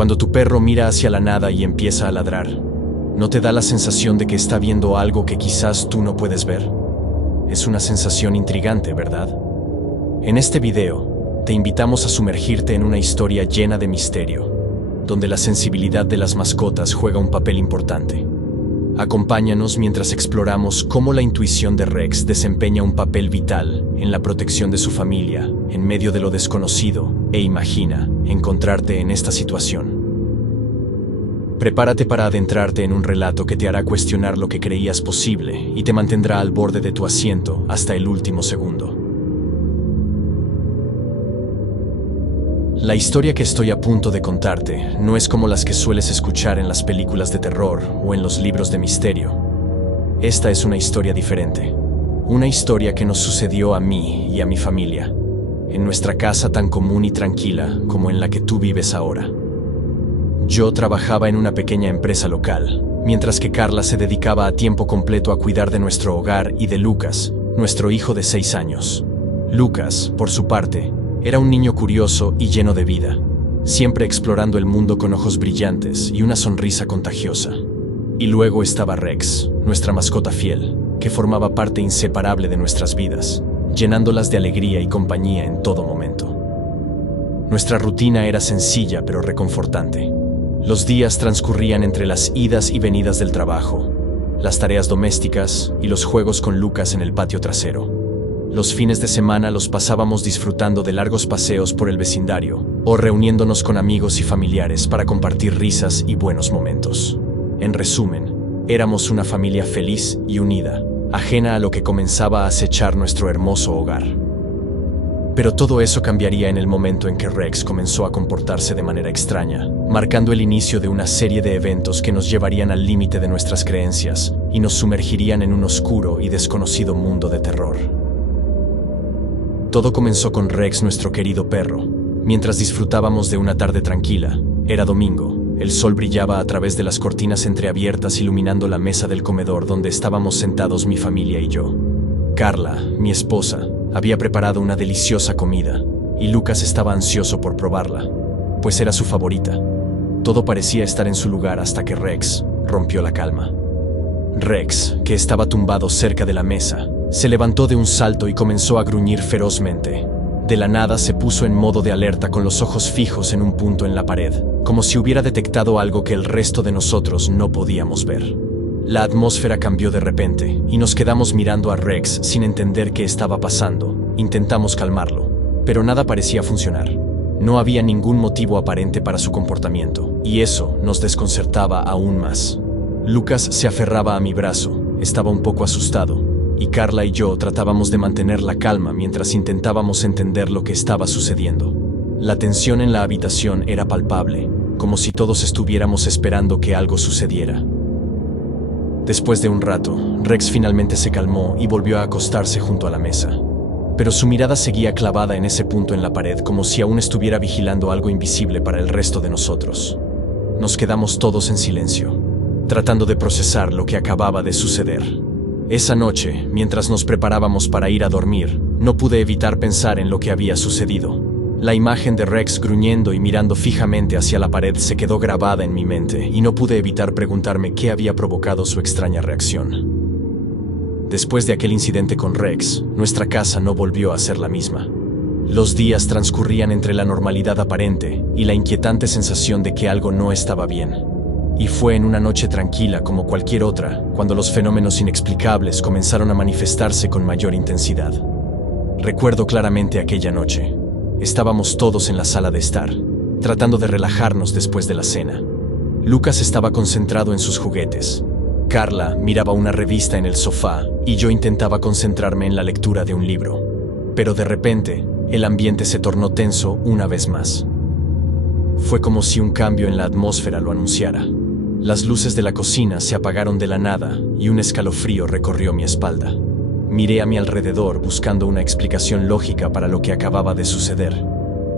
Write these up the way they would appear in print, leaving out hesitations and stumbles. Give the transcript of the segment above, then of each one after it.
Cuando tu perro mira hacia la nada y empieza a ladrar, ¿no te da la sensación de que está viendo algo que quizás tú no puedes ver? Es una sensación intrigante, ¿verdad? En este video, te invitamos a sumergirte en una historia llena de misterio, donde la sensibilidad de las mascotas juega un papel importante. Acompáñanos mientras exploramos cómo la intuición de Rex desempeña un papel vital en la protección de su familia, en medio de lo desconocido, e imagina encontrarte en esta situación. Prepárate para adentrarte en un relato que te hará cuestionar lo que creías posible y te mantendrá al borde de tu asiento hasta el último segundo. La historia que estoy a punto de contarte no es como las que sueles escuchar en las películas de terror o en los libros de misterio. Esta es una historia diferente. Una historia que nos sucedió a mí y a mi familia, en nuestra casa tan común y tranquila como en la que tú vives ahora. Yo trabajaba en una pequeña empresa local, mientras que Carla se dedicaba a tiempo completo a cuidar de nuestro hogar y de Lucas, nuestro hijo de 6 años. Lucas, por su parte, era un niño curioso y lleno de vida, siempre explorando el mundo con ojos brillantes y una sonrisa contagiosa. Y luego estaba Rex, nuestra mascota fiel, que formaba parte inseparable de nuestras vidas, llenándolas de alegría y compañía en todo momento. Nuestra rutina era sencilla pero reconfortante. Los días transcurrían entre las idas y venidas del trabajo, las tareas domésticas y los juegos con Lucas en el patio trasero. Los fines de semana los pasábamos disfrutando de largos paseos por el vecindario o reuniéndonos con amigos y familiares para compartir risas y buenos momentos. En resumen, éramos una familia feliz y unida, ajena a lo que comenzaba a acechar nuestro hermoso hogar. Pero todo eso cambiaría en el momento en que Rex comenzó a comportarse de manera extraña, marcando el inicio de una serie de eventos que nos llevarían al límite de nuestras creencias y nos sumergirían en un oscuro y desconocido mundo de terror. Todo comenzó con Rex, nuestro querido perro. Mientras disfrutábamos de una tarde tranquila, era domingo, el sol brillaba a través de las cortinas entreabiertas iluminando la mesa del comedor donde estábamos sentados mi familia y yo. Carla, mi esposa, había preparado una deliciosa comida, y Lucas estaba ansioso por probarla, pues era su favorita. Todo parecía estar en su lugar hasta que Rex rompió la calma. Rex, que estaba tumbado cerca de la mesa, se levantó de un salto y comenzó a gruñir ferozmente. De la nada se puso en modo de alerta con los ojos fijos en un punto en la pared, como si hubiera detectado algo que el resto de nosotros no podíamos ver. La atmósfera cambió de repente y nos quedamos mirando a Rex sin entender qué estaba pasando. Intentamos calmarlo, pero nada parecía funcionar. No había ningún motivo aparente para su comportamiento, y eso nos desconcertaba aún más. Lucas se aferraba a mi brazo, estaba un poco asustado, y Carla y yo tratábamos de mantener la calma mientras intentábamos entender lo que estaba sucediendo. La tensión en la habitación era palpable, como si todos estuviéramos esperando que algo sucediera. Después de un rato, Rex finalmente se calmó y volvió a acostarse junto a la mesa. Pero su mirada seguía clavada en ese punto en la pared, como si aún estuviera vigilando algo invisible para el resto de nosotros. Nos quedamos todos en silencio, tratando de procesar lo que acababa de suceder. Esa noche, mientras nos preparábamos para ir a dormir, no pude evitar pensar en lo que había sucedido. La imagen de Rex gruñendo y mirando fijamente hacia la pared se quedó grabada en mi mente y no pude evitar preguntarme qué había provocado su extraña reacción. Después de aquel incidente con Rex, nuestra casa no volvió a ser la misma. Los días transcurrían entre la normalidad aparente y la inquietante sensación de que algo no estaba bien. Y fue en una noche tranquila como cualquier otra, cuando los fenómenos inexplicables comenzaron a manifestarse con mayor intensidad. Recuerdo claramente aquella noche. Estábamos todos en la sala de estar, tratando de relajarnos después de la cena. Lucas estaba concentrado en sus juguetes. Carla miraba una revista en el sofá y yo intentaba concentrarme en la lectura de un libro. Pero de repente, el ambiente se tornó tenso una vez más. Fue como si un cambio en la atmósfera lo anunciara. Las luces de la cocina se apagaron de la nada y un escalofrío recorrió mi espalda. Miré a mi alrededor buscando una explicación lógica para lo que acababa de suceder,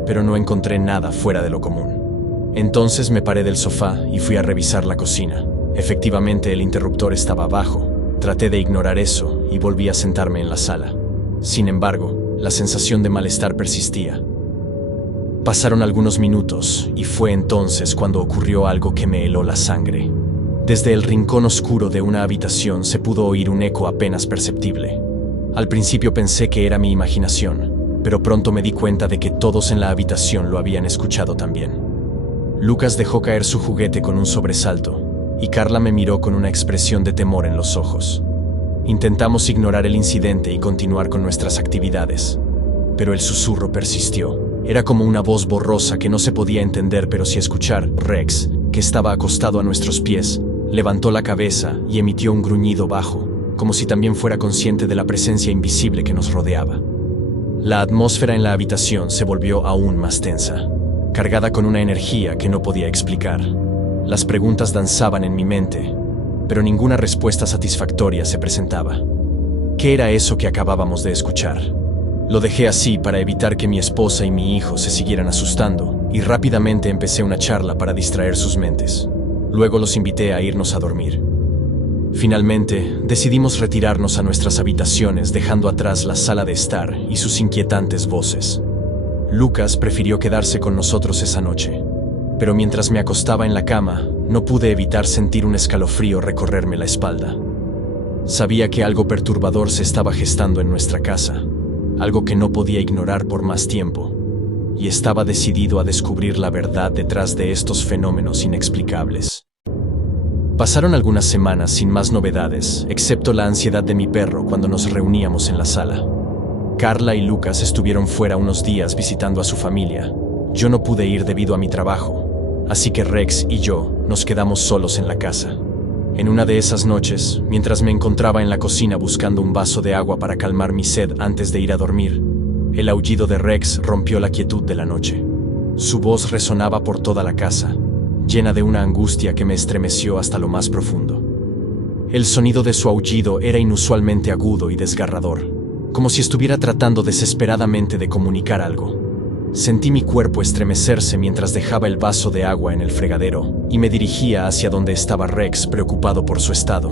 pero no encontré nada fuera de lo común. Entonces me paré del sofá y fui a revisar la cocina. Efectivamente, el interruptor estaba abajo. Traté de ignorar eso y volví a sentarme en la sala. Sin embargo, la sensación de malestar persistía. Pasaron algunos minutos y fue entonces cuando ocurrió algo que me heló la sangre. Desde el rincón oscuro de una habitación se pudo oír un eco apenas perceptible. Al principio pensé que era mi imaginación, pero pronto me di cuenta de que todos en la habitación lo habían escuchado también. Lucas dejó caer su juguete con un sobresalto, y Carla me miró con una expresión de temor en los ojos. Intentamos ignorar el incidente y continuar con nuestras actividades, pero el susurro persistió. Era como una voz borrosa que no se podía entender, pero sí escuchar. Rex, que estaba acostado a nuestros pies, levantó la cabeza y emitió un gruñido bajo, como si también fuera consciente de la presencia invisible que nos rodeaba. La atmósfera en la habitación se volvió aún más tensa, cargada con una energía que no podía explicar. Las preguntas danzaban en mi mente, pero ninguna respuesta satisfactoria se presentaba. ¿Qué era eso que acabábamos de escuchar? Lo dejé así para evitar que mi esposa y mi hijo se siguieran asustando, y rápidamente empecé una charla para distraer sus mentes. Luego los invité a irnos a dormir. Finalmente, decidimos retirarnos a nuestras habitaciones, dejando atrás la sala de estar y sus inquietantes voces. Lucas prefirió quedarse con nosotros esa noche, pero mientras me acostaba en la cama, no pude evitar sentir un escalofrío recorrerme la espalda. Sabía que algo perturbador se estaba gestando en nuestra casa, algo que no podía ignorar por más tiempo, y estaba decidido a descubrir la verdad detrás de estos fenómenos inexplicables. Pasaron algunas semanas sin más novedades, excepto la ansiedad de mi perro cuando nos reuníamos en la sala. Carla y Lucas estuvieron fuera unos días visitando a su familia. Yo no pude ir debido a mi trabajo, así que Rex y yo nos quedamos solos en la casa. En una de esas noches, mientras me encontraba en la cocina buscando un vaso de agua para calmar mi sed antes de ir a dormir, el aullido de Rex rompió la quietud de la noche. Su voz resonaba por toda la casa, llena de una angustia que me estremeció hasta lo más profundo. El sonido de su aullido era inusualmente agudo y desgarrador, como si estuviera tratando desesperadamente de comunicar algo. Sentí mi cuerpo estremecerse mientras dejaba el vaso de agua en el fregadero y me dirigía hacia donde estaba Rex, preocupado por su estado.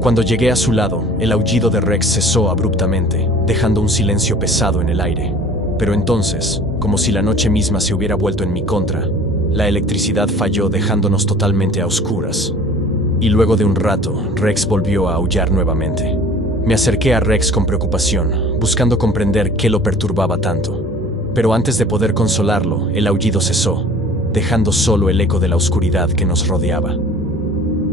Cuando llegué a su lado, el aullido de Rex cesó abruptamente, dejando un silencio pesado en el aire. Pero entonces, como si la noche misma se hubiera vuelto en mi contra, la electricidad falló, dejándonos totalmente a oscuras. Y luego de un rato, Rex volvió a aullar nuevamente. Me acerqué a Rex con preocupación, buscando comprender qué lo perturbaba tanto. Pero antes de poder consolarlo, el aullido cesó, dejando solo el eco de la oscuridad que nos rodeaba.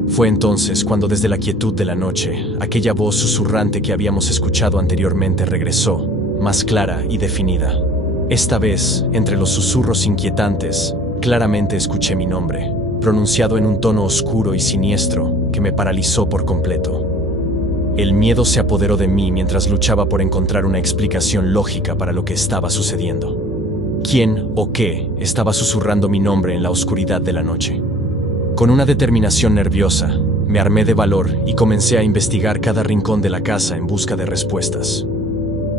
Fue entonces cuando desde la quietud de la noche, aquella voz susurrante que habíamos escuchado anteriormente regresó, más clara y definida. Esta vez, entre los susurros inquietantes, claramente escuché mi nombre, pronunciado en un tono oscuro y siniestro que me paralizó por completo. El miedo se apoderó de mí mientras luchaba por encontrar una explicación lógica para lo que estaba sucediendo. ¿Quién o qué estaba susurrando mi nombre en la oscuridad de la noche? Con una determinación nerviosa, me armé de valor y comencé a investigar cada rincón de la casa en busca de respuestas.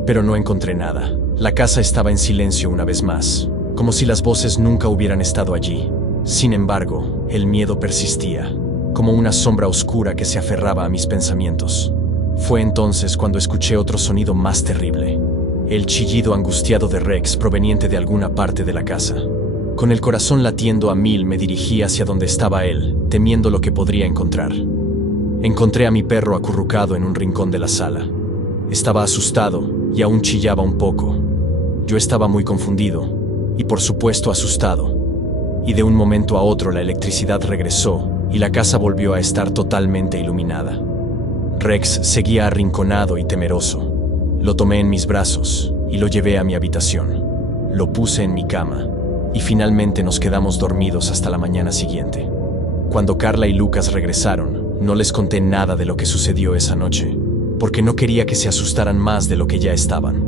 Pero no encontré nada. La casa estaba en silencio una vez más, como si las voces nunca hubieran estado allí. Sin embargo, el miedo persistía, como una sombra oscura que se aferraba a mis pensamientos. Fue entonces cuando escuché otro sonido más terrible, el chillido angustiado de Rex proveniente de alguna parte de la casa. Con el corazón latiendo a mil me dirigí hacia donde estaba él, temiendo lo que podría encontrar. Encontré a mi perro acurrucado en un rincón de la sala. Estaba asustado y aún chillaba un poco. Yo estaba muy confundido y por supuesto asustado. Y de un momento a otro la electricidad regresó y la casa volvió a estar totalmente iluminada. Rex seguía arrinconado y temeroso. Lo tomé en mis brazos y lo llevé a mi habitación. Lo puse en mi cama y finalmente nos quedamos dormidos hasta la mañana siguiente. Cuando Carla y Lucas regresaron, no les conté nada de lo que sucedió esa noche, porque no quería que se asustaran más de lo que ya estaban.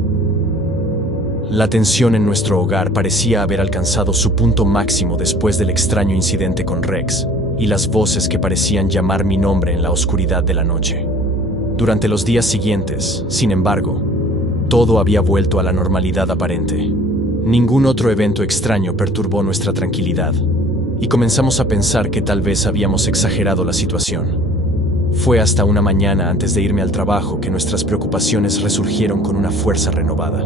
La tensión en nuestro hogar parecía haber alcanzado su punto máximo después del extraño incidente con Rex y las voces que parecían llamar mi nombre en la oscuridad de la noche. Durante los días siguientes, sin embargo, todo había vuelto a la normalidad aparente. Ningún otro evento extraño perturbó nuestra tranquilidad, y comenzamos a pensar que tal vez habíamos exagerado la situación. Fue hasta una mañana antes de irme al trabajo que nuestras preocupaciones resurgieron con una fuerza renovada.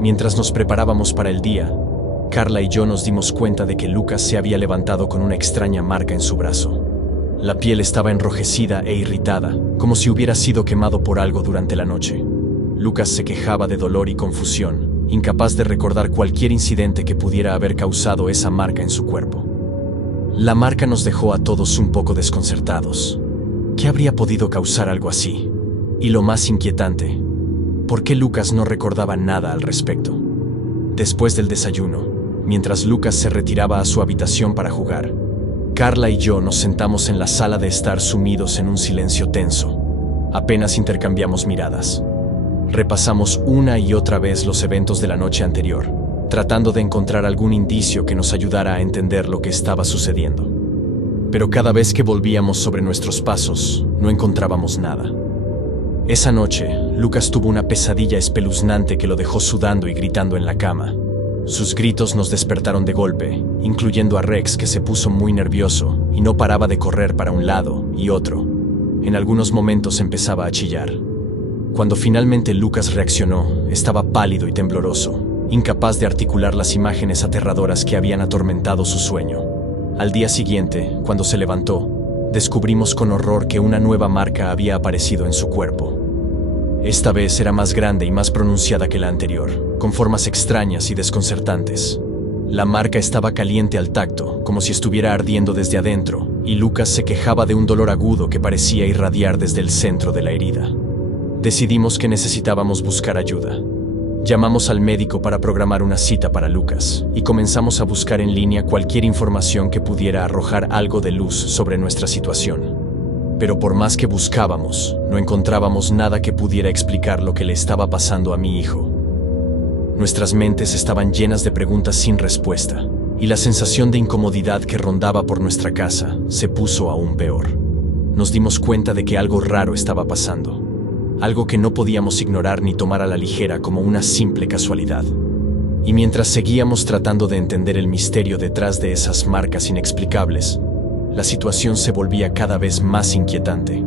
Mientras nos preparábamos para el día, Carla y yo nos dimos cuenta de que Lucas se había levantado con una extraña marca en su brazo. La piel estaba enrojecida e irritada, como si hubiera sido quemado por algo durante la noche. Lucas se quejaba de dolor y confusión, incapaz de recordar cualquier incidente que pudiera haber causado esa marca en su cuerpo. La marca nos dejó a todos un poco desconcertados. ¿Qué habría podido causar algo así? Y lo más inquietante, ¿por qué Lucas no recordaba nada al respecto? Después del desayuno, mientras Lucas se retiraba a su habitación para jugar, Carla y yo nos sentamos en la sala de estar sumidos en un silencio tenso. Apenas intercambiamos miradas. Repasamos una y otra vez los eventos de la noche anterior, tratando de encontrar algún indicio que nos ayudara a entender lo que estaba sucediendo. Pero cada vez que volvíamos sobre nuestros pasos, no encontrábamos nada. Esa noche, Lucas tuvo una pesadilla espeluznante que lo dejó sudando y gritando en la cama. Sus gritos nos despertaron de golpe, incluyendo a Rex, que se puso muy nervioso y no paraba de correr para un lado y otro. En algunos momentos empezaba a chillar. Cuando finalmente Lucas reaccionó, estaba pálido y tembloroso, incapaz de articular las imágenes aterradoras que habían atormentado su sueño. Al día siguiente, cuando se levantó, descubrimos con horror que una nueva marca había aparecido en su cuerpo. Esta vez era más grande y más pronunciada que la anterior, con formas extrañas y desconcertantes. La marca estaba caliente al tacto, como si estuviera ardiendo desde adentro, y Lucas se quejaba de un dolor agudo que parecía irradiar desde el centro de la herida. Decidimos que necesitábamos buscar ayuda. Llamamos al médico para programar una cita para Lucas y comenzamos a buscar en línea cualquier información que pudiera arrojar algo de luz sobre nuestra situación. Pero por más que buscábamos, no encontrábamos nada que pudiera explicar lo que le estaba pasando a mi hijo. Nuestras mentes estaban llenas de preguntas sin respuesta, y la sensación de incomodidad que rondaba por nuestra casa se puso aún peor. Nos dimos cuenta de que algo raro estaba pasando. Algo que no podíamos ignorar ni tomar a la ligera como una simple casualidad. Y mientras seguíamos tratando de entender el misterio detrás de esas marcas inexplicables, la situación se volvía cada vez más inquietante.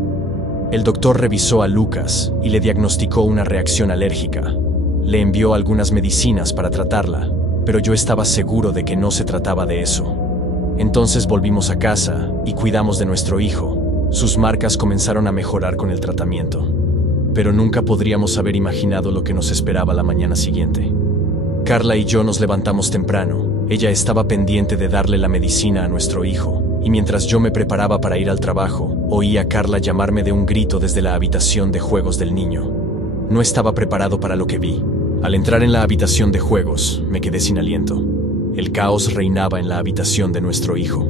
El doctor revisó a Lucas y le diagnosticó una reacción alérgica. Le envió algunas medicinas para tratarla, pero yo estaba seguro de que no se trataba de eso. Entonces volvimos a casa y cuidamos de nuestro hijo. Sus marcas comenzaron a mejorar con el tratamiento. Pero nunca podríamos haber imaginado lo que nos esperaba la mañana siguiente. Carla y yo nos levantamos temprano. Ella estaba pendiente de darle la medicina a nuestro hijo, y mientras yo me preparaba para ir al trabajo, oí a Carla llamarme de un grito desde la habitación de juegos del niño. No estaba preparado para lo que vi. Al entrar en la habitación de juegos, me quedé sin aliento. El caos reinaba en la habitación de nuestro hijo.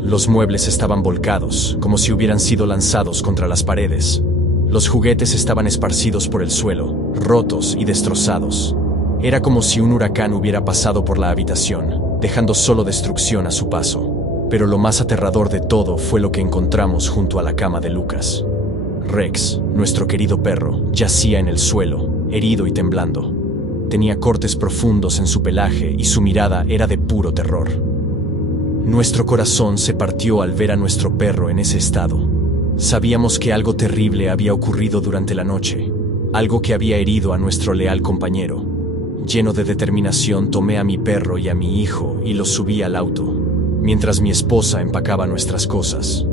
Los muebles estaban volcados, como si hubieran sido lanzados contra las paredes. Los juguetes estaban esparcidos por el suelo, rotos y destrozados. Era como si un huracán hubiera pasado por la habitación, dejando solo destrucción a su paso. Pero lo más aterrador de todo fue lo que encontramos junto a la cama de Lucas. Rex, nuestro querido perro, yacía en el suelo, herido y temblando. Tenía cortes profundos en su pelaje y su mirada era de puro terror. Nuestro corazón se partió al ver a nuestro perro en ese estado. Sabíamos que algo terrible había ocurrido durante la noche, algo que había herido a nuestro leal compañero. Lleno de determinación, tomé a mi perro y a mi hijo y los subí al auto, mientras mi esposa empacaba nuestras cosas.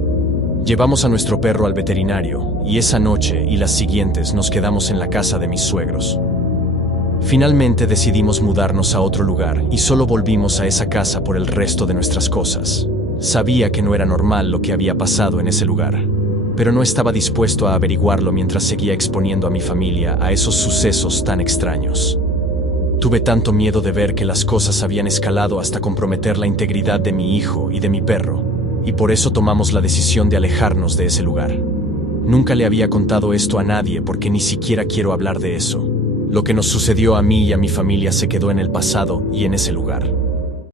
Llevamos a nuestro perro al veterinario, y esa noche y las siguientes nos quedamos en la casa de mis suegros. Finalmente decidimos mudarnos a otro lugar y solo volvimos a esa casa por el resto de nuestras cosas. Sabía que no era normal lo que había pasado en ese lugar, pero no estaba dispuesto a averiguarlo mientras seguía exponiendo a mi familia a esos sucesos tan extraños. Tuve tanto miedo de ver que las cosas habían escalado hasta comprometer la integridad de mi hijo y de mi perro, y por eso tomamos la decisión de alejarnos de ese lugar. Nunca le había contado esto a nadie porque ni siquiera quiero hablar de eso. Lo que nos sucedió a mí y a mi familia se quedó en el pasado y en ese lugar.